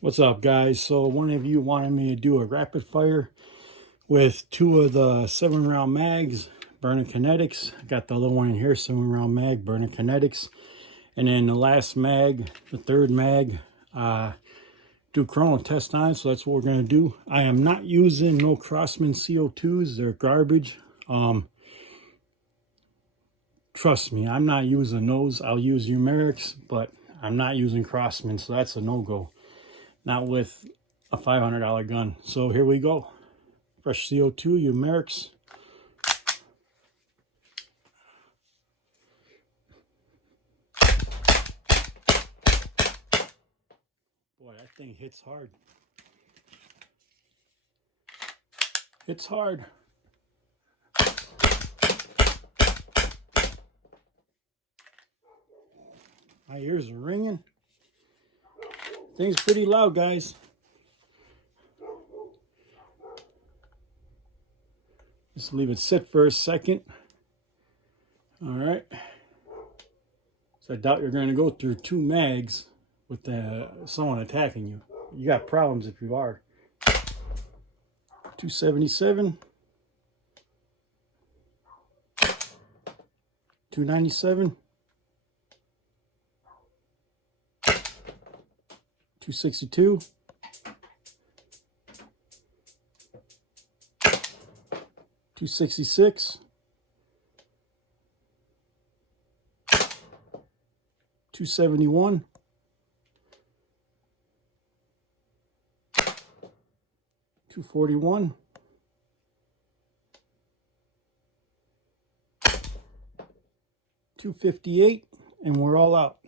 What's up, guys? So one of you wanted me to do a rapid fire with 2 of the 7-round mags, Byrna Kinetics. I got the other one in here, 7-round mag, Byrna Kinetics. And then the last mag, the 3rd mag, do Chrono test on, so that's what we're going to do. I am not using no Crossman CO2s. They're garbage. Trust me, I'm not using those. I'll use Numerics, but I'm not using Crossman, so that's a no-go. Not with a $500 gun. So here we go. Fresh CO2, Numerics. Boy, that thing hits hard. It's hard. My ears are ringing. Thing's pretty loud, guys. Just leave it sit for a second. All right. So I doubt you're going to go through 2 mags with someone attacking you. You got problems if you are. 277. 297. 262. 266. 271. 241. 258, and we're all out.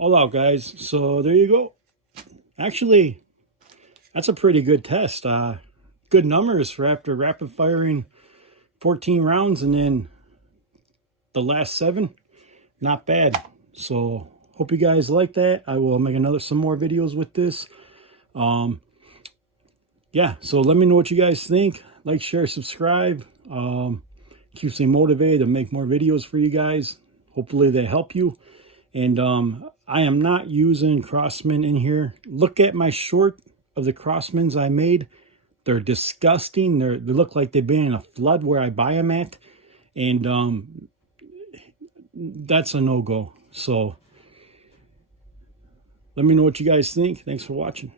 All out, guys. So there you go. Actually, that's a pretty good test. Good numbers for after rapid firing 14 rounds and then the last 7. Not bad. So hope you guys like that. I will make some more videos with this. Yeah, so let me know what you guys think. Like, share, subscribe. Keeps me motivated to make more videos for you guys. Hopefully they help you. And I am not using Crossman in here. Look at my short of the Crossmans I made. They're disgusting. They look like they've been in a flood where I buy them at. And that's a no-go. So let me know what you guys think. Thanks for watching.